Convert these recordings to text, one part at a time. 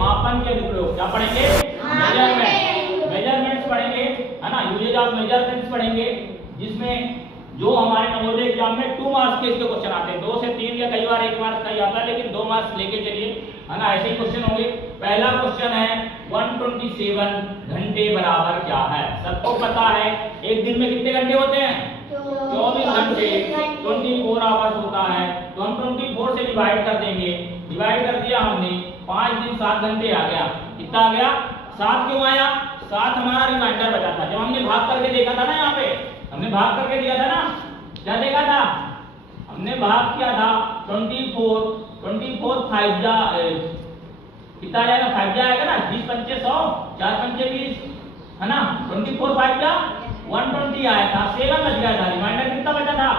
मापन के अनुप्रयोग। क्या पढ़ेंगे? मेजरमेंट्स पढ़ेंगे, है ना। यूजेज ऑफ मेजरमेंट्स पढ़ेंगे, जिसमें जो हमारे नवोदय एग्जाम में 2 मार्क्स के इसके क्वेश्चन आते हैं, 2 से 3 या कई बार 1 मार्क्स का ही आता है, लेकिन 2 मार्क्स लेके चलिए, है ना। ऐसे ही क्वेश्चन होंगे। पहला क्वेश्चन है 127 घंटे बराबर क्या है? सबको पता है एक दिन में कितने घंटे होते हैं? 24 घंटे, 24 आवर्स होता है। तो हम 24 से डिवाइड कर देंगे। डिवाइड कर दिया हमने, 5 दिन 7 घंटे आ गया। कितना आ गया? 7 क्यों आया? 7 हमारा रिमाइंडर बचा था। जब हमने भाग करके देखा था ना, यहाँ पे हमने भाग करके दिया था ना, क्या देखा था? हमने भाग किया था 24 5 जा कितना आएगा? 5 जा आएगा ना, 20 पंचे 100, 4 पंचे 20, है ना। 24 5 जा 120 आया था, 7 बच गया था। रिमाइंडर कितना बचा था?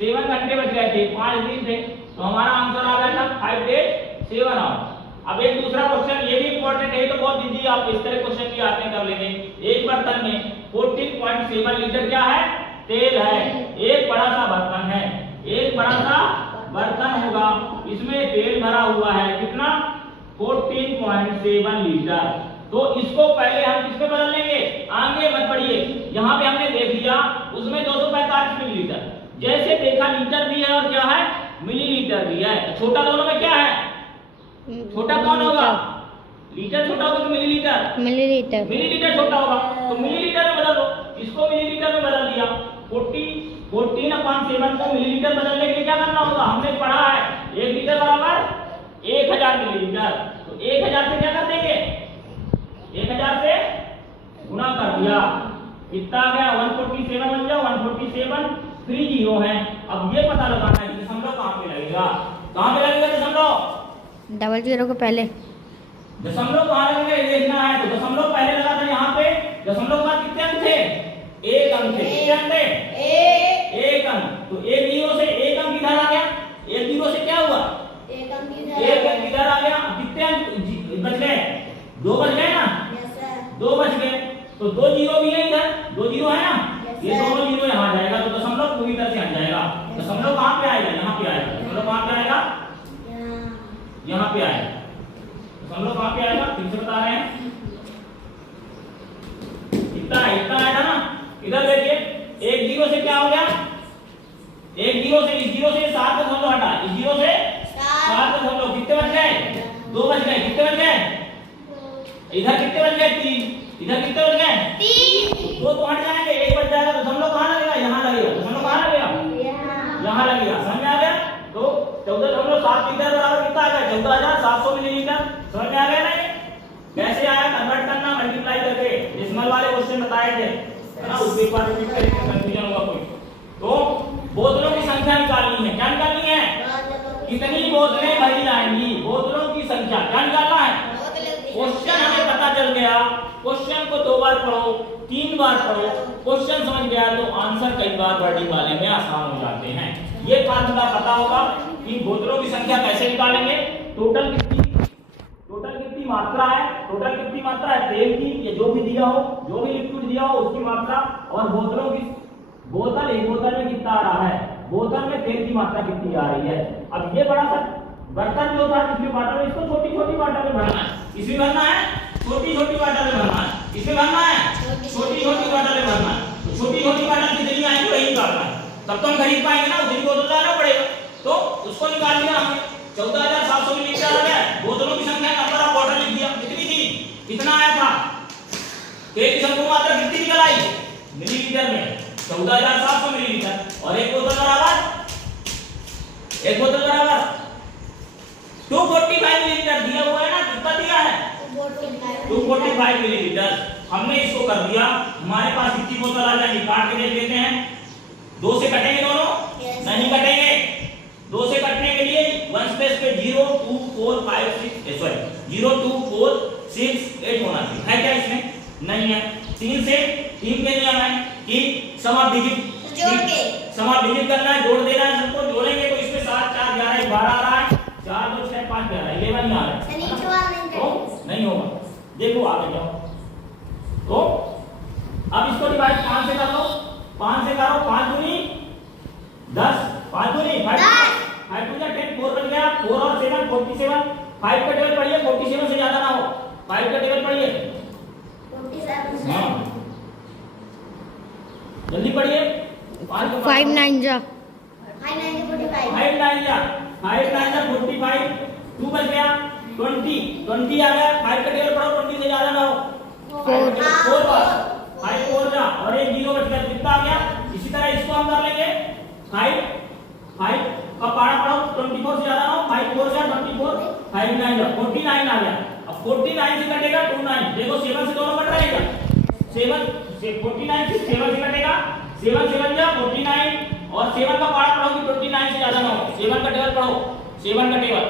7 घंटे बच गए थे, 5 दिन थे। तो हमारा आंसर आ गया था 5 days 7 hours। अब एक दूसरा क्वेश्चन, ये भी इंपॉर्टेंट है, तो बहुत इजी, आप इस तरह क्वेश्चन भी आते हैं, कर लेंगे। एक बर्तन में 14.7 लीटर क्या है? तेल है। एक बड़ा सा बर्तन है, एक बड़ा सा बर्तन होगा, इसमें तेल भरा हुआ है, कितना? 14.7 लीटर। तो इसको पहले हम किसमें बदल लेंगे? आगे मत पढ़िए, यहाँ पे हमने देख लिया उसमें 245 मिलीलीटर। जैसे देखा लीटर भी है और क्या है? मिलीलीटर भी है। छोटा दोनों में क्या है? छोटा कौन होगा? लीटर छोटा होगा कि मिलीलीटर? मिलीलीटर। मिलीलीटर छोटा होगा, तो मिलीलीटर में बदल दो। इसको मिलीलीटर में बदल दिया। 14/7 को मिलीलीटर बदलने के लिए क्या करना होगा? हमने पढ़ा है 1 लीटर बराबर 1000 मिलीलीटर। तो 1000 से क्या कर देंगे? 1000 से गुना कर दिया, कितना आ गया? 147 बन गया। 147 3 जीरो है। अब ये पता लगाना है कि दशमलव कहाँ पे लगेगा? कहाँ पे लगेगा दशमलव? डबल जीरो को पहले। दशमलव कहाँ लगेगा ये देखना है। तो दशमलव पहले लगा था यहाँ पे। दशमलव के बाद कितने अंक थे? 1 अंक थे। कितने अंक थे? 1 अंक। तो 1 जीरो से 1 अंक इधर आ गया। 1 जीरो से क्या हुआ? 1 अंक इधर आ गया। कितने अंक बच गए? 2 बच गए ना? 2 बच गए। तो 2 जीरो भी है इधर, 2 जीरो है ना, ये दोनों जीरो यहाँ आ जाएगा। तो दशमलव पूरी तरह से हट जाएगा। दशमलव कहाँ पे आएगा? यहाँ पे आएगा। दशमलव कहाँ पे आएगा? यहाँ पे आएगा। दशमलव कहाँ पे आएगा? फिर से बता रहे हैं, इतना आएगा ना। इधर देखिए, 1 जीरो से क्या हो गया? 1 जीरो से, इस जीरो से 7 दशमलव हटा, इस जीरो से 7 दशमलव, कितने बच गए? 2 बच गए। कितने बच गए? इधर कितने बच गए? 3। इधर कितने बच गए? 3। 2 तो हट जाएंगे, 1 बच जाएगा। दशमलव कहाँ लगेगा? यहाँ लगेगा। दशमलव कहाँ लगेगा? यहाँ लगेगा। समझ में आ गया? तो 14.7 लीटर बराबर कितना आ गया? 14,700 मिलीलीटर। समझ में आ गया ना? ये कैसे आया? कन्वर्ट करना मल्टीप्लाई करके। डेसिमल वाले क्वेश्चन बताए थे, है ना, उसके बाद रिपीट करेंगे, कंफ्यूजन होगा कोई। तो बोतलों की संख्या निकालनी है। क्या निकालनी है? कितनी बोतलें भरी जाएंगी? बोतलों की संख्या क्या निकालना है? क्वेश्चन हमें पता चल गया। क्वेश्चन को 2 बार पढ़ो, 3 बार पढ़ो, क्वेश्चन समझ गया तो आंसर कई बार वर्डिंग वाले में आसान हो जाते हैं। ये फार्मूला पता होगा कि बोतलों की संख्या कैसे निकालेंगे। टोटल कितनी मात्रा है? टोटल कितनी मात्रा है तेल की, या जो भी दिया हो, जो भी लिक्विड दिया हो उसकी मात्रा, और बोतलों की, बोतल एक बोतल में कितना आ रहा है, बोतल में तेल की मात्रा कितनी आ रही है। अब ये बड़ा सा बर्तन जो था, इसमें बाटल में, इसको छोटी छोटी बाटल में भरना है। इसमें भरना है छोटी छोटी बाटल में भरना है। इसमें भरना है छोटी छोटी बाटल में भरना है। तो छोटी छोटी बाटल कितनी आएगी वही निकालना है। तब तो हम खरीद पाएंगे ना, उतनी बोतल लाना पड़ेगा। तो उसको निकाल लिया हमने, 14,700 मिलीलीटर आ गया। बोतलों की संख्या नंबर ऑफ बॉटल लिख दिया, कितनी थी, कितना आया था। तेल की संपूर्ण मात्रा कितनी निकल आई मिलीलीटर में? 14,700 मिलीलीटर। और एक बोतल बराबर 245 मिलीलीटर दिया हुआ है ना। कितना दिया है? 245 मिलीलीटर। हमने इसको कर दिया, हमारे पास कितनी बोतल आ जाएगी? काट के देख लेते हैं। 2 से कटेंगे दोनों? नहीं कटेंगे। 2 से कटने के लिए 1 स्पेस पे 0 2 4 5 6 सॉरी 0 2 4 6 8 होना चाहिए। है क्या इसमें? नहीं है। 3 के नियम है कि सम ऑफ डिजिट करना है, जोड़ देना है सबको। जोड़ेंगे तो इसमें 7 4 11 12 आ रहा है, 4 2 6 5 11 11 ही आ रहा है। तो नहीं होगा। देखो आगे जाओ। तो अब इसको डिवाइड 5 से कर लो। 5 से करो, 5 दूनी 10, 5 दूनी 5 5 2 10, 4 बन गया। 4 और 7 47, 5 का टेबल पढ़िए, 47 से ज्यादा ना हो। 5 का टेबल पढ़िए। 47 हाँ जल्दी पढ़िए। 5 9 जा 5 9 45 5 9 जा 45, 2 बच गया 20 आ गया। 5 का टेबल पढ़ो, 20 से ज्यादा ना हो। 4 बार 5 4 जा और एक 0 बच गया, कितना आ गया? इसी तरह इसको हम कर लेंगे 5 का पारा पढ़ो, 24 से ज्यादा ना हो। 5 4 जा 24, 5 9 जा 49 आ गया। अब 49 से कटेगा 29, देखो 7 से दोनों कट रहे हैं क्या? 7 से 49 से 7 से कटेगा, 7 7 जा 49 और 7 का पारा पढ़ो कि 29 से ज्यादा ना हो। 7 का टेबल पढ़ो, 7 का टेबल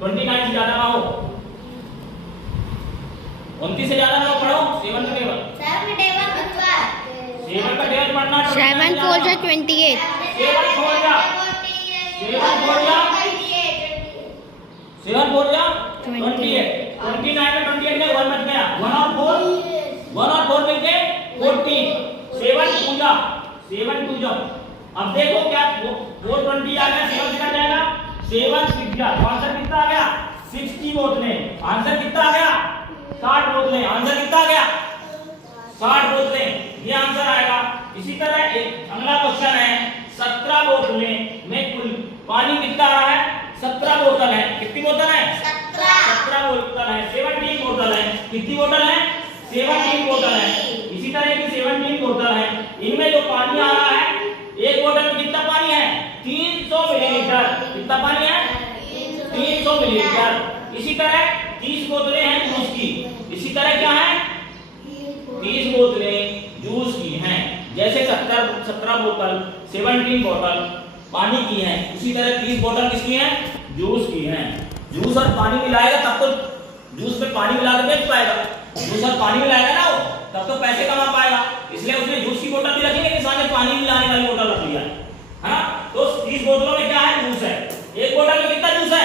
29 से ज्यादा ना हो, 29 से ज्यादा ना हो, पढ़ो 7 का टेबल। 7 टेबल कितना? 7 का टेबल पढ़ना। 7 4 जा 28 7 4 जा 7 4 जा 7 4 जा 28, 29 में 28 में 1 बच गया, 1 और 4 मिलके 14, 7 2 जा। अब देखो क्या 420 आ गया, 7 से कट जाएगा, 7 6 जा। तो आंसर कितना आ गया? 60 बोतलें। आंसर कितना आ गया? 60 बोतलें। आंसर कितना आ गया? 60 बोतलें, ये आंसर आएगा। इसी तरह एक अगला क्वेश्चन है, 17 बोतलें में कुल पानी कितना आ रहा है? 17 बोतल है। कितनी बोतल है? 17 बोतल है। 17 बोतल है। कितनी बोतल है? 17 बोतल है। इसी तरह की 17 बोतल है। इनमें जो पानी आ रहा है, एक बोतल में कितना पानी है? 300 मिलीलीटर। कितना पानी है? 300 मिलीलीटर। इसी तरह 30 बोतलें हैं जूस की। इसी तरह क्या है? 30 बोतलें जूस की हैं। जैसे 17 बोतल 17 बोतल पानी की हैं, उसी तरह 30 बोतल किसकी हैं? जूस की हैं। जूस और पानी मिलाएगा तब तो जूस में पानी मिला के बेच पाएगा। जूस और पानी मिलाएगा ना वो, तब तो पैसे कमा पाएगा। इसलिए उसने जूस की बोतल भी रखी है, किसान ने पानी मिलाने वाली बोतल रख लिया है ना। तो 30 बोतलों में क्या है? जूस है। एक बोतल में कितना जूस है?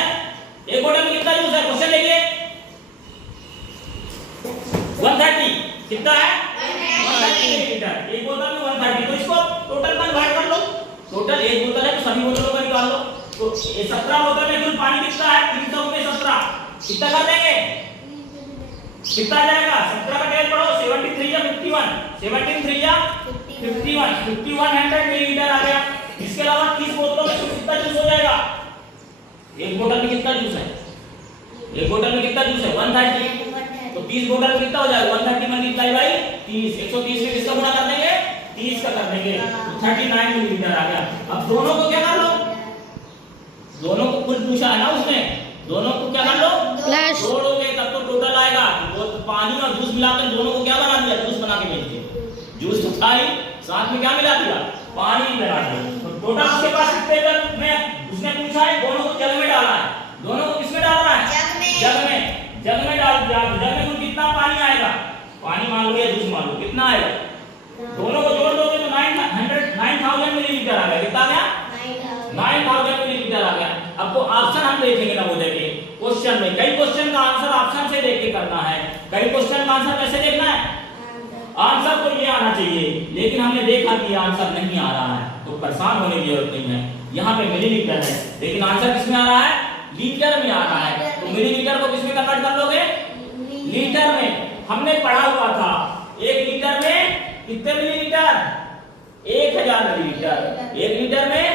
एक बोतल में कितना जूस है? क्वेश्चन देखिए, 130 कितना है? 130 मिलीलीटर। एक बोतल में 130, तो इसको टोटल में डिवाइड कर लो। टोटल एक बोतल है तो सभी बोतलों का निकाल लो। तो ये 17 बोतल में कुल पानी कितना है? 300 में 17 कितना कर देंगे? कितना आ जाएगा? 17 का टेबल पढ़ो, 73 या 51, 73 या 51, 5100 मिलीलीटर आ गया। इसके अलावा 30 बोतलों में कितना जूस हो जाएगा? एक बोतल में कितना जूस है? एक बोतल में कितना जूस है? 130। तो 30 बोतल में कितना हो जाएगा? 130 मल्टीप्लाई बाई 30, 130 में किसका गुणा कर देंगे? 30 का कर देंगे, तो 39 मिलीलीटर आ गया। अब दोनों को क्या कर लो? दोनों को कुल पूछा है ना उसने, दोनों को क्या कर लो? प्लस जोड़ोगे तब तो टोटल आएगा। वो पानी और जूस मिलाकर दोनों को क्या बना दिया? जूस बना के बेच दिया। जूस तो था ही, साथ में क्या मिला दिया? पानी मिला दिया। तो टोटल उसके पास कितने जग में उसने पूछा है? दोनों को जग में डाला है। दोनों को किसमें डाल रहा है? जग में डाल दिया। जग में कुल कितना पानी आएगा? पानी मान लो या जूस मान लो, कितना आएगा? दोनों को जोड़ दोगे तो 9000 मिलीलीटर आ गया। कितना आ गया? 9000 मिलीलीटर आ गया। अब तो ऑप्शन हम देखेंगे ना वो देखे क्वेश्चन में। कई क्वेश्चन का आंसर ऑप्शन से देख के करना है, कई क्वेश्चन का आंसर कैसे देखना है? आंसर तो ये आना चाहिए, लेकिन हमने देखा कि आंसर नहीं आ रहा है, तो परेशान होने की जरूरत नहीं है। यहाँ पे मिलीलीटर है, लेकिन आंसर किसमें आ रहा है? लीटर में आ रहा है। तो मिलीलीटर को किसमें कन्वर्ट कर लोगे? लीटर में। हमने पढ़ा हुआ था 1 लीटर में कितने मिलीलीटर? 1000 मिलीलीटर। 1 लीटर में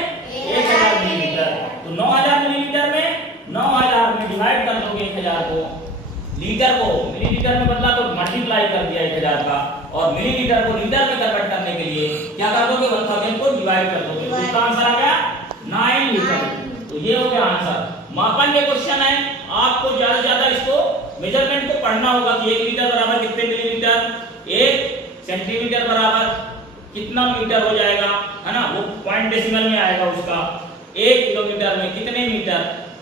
1000 मिलीलीटर। तो 9000 मिलीलीटर में 9000 में डिवाइड कर दोगे 1000 को, लीटर को मिलीलीटर में बदला तो मल्टीप्लाई कर दिया 1000 का, और मिलीलीटर को लीटर में कन्वर्ट करने के लिए क्या कर दोगे? 1000 को डिवाइड कर दोगे। तो इसका आंसर आ गया 9 लीटर। तो ये हो गया आंसर। मापन के क्वेश्चन है, आपको ज्यादा से ज्यादा इसको मेजरमेंट को पढ़ना होगा कि 1 लीटर बराबर कितने मिलीलीटर, 1 सेंटीमीटर बराबर कितना मीटर हो जाएगा, है ना। वो पॉइंट डेसिमल में आएगा उसका। 1 किलोमीटर में कितने मीटर,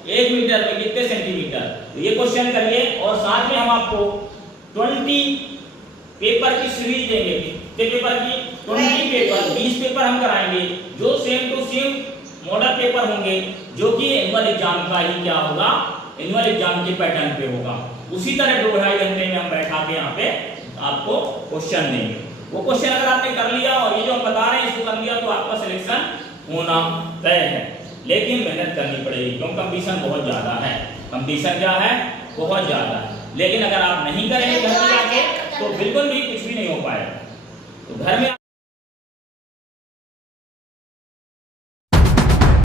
1 मीटर में कितने सेंटीमीटर। तो ये क्वेश्चन करिए, और साथ में हम आपको 20 पेपर की सीरीज देंगे। कितने पेपर की? 20 पेपर, 20 पेपर हम कराएंगे जो same to same model paper होंगे, जो कि एनुअल एग्जाम का ही क्या होगा? एनुअल एग्जाम के पैटर्न पे होगा। उसी तरह 2-2.5 घंटे में हम बैठा के यहाँ पे आपको क्वेश्चन देंगे। वो क्वेश्चन अगर आपने कर लिया और ये जो हम बता रहे हैं इसको कर लिया तो आपका सिलेक्शन होना तय है, लेकिन मेहनत करनी पड़ेगी क्योंकि कंपटीशन बहुत ज्यादा है। कंपटीशन क्या है, बहुत ज्यादा है। लेकिन अगर आप नहीं करेंगे घर में जाके तो बिल्कुल भी कुछ भी नहीं हो पाएगा। तो घर में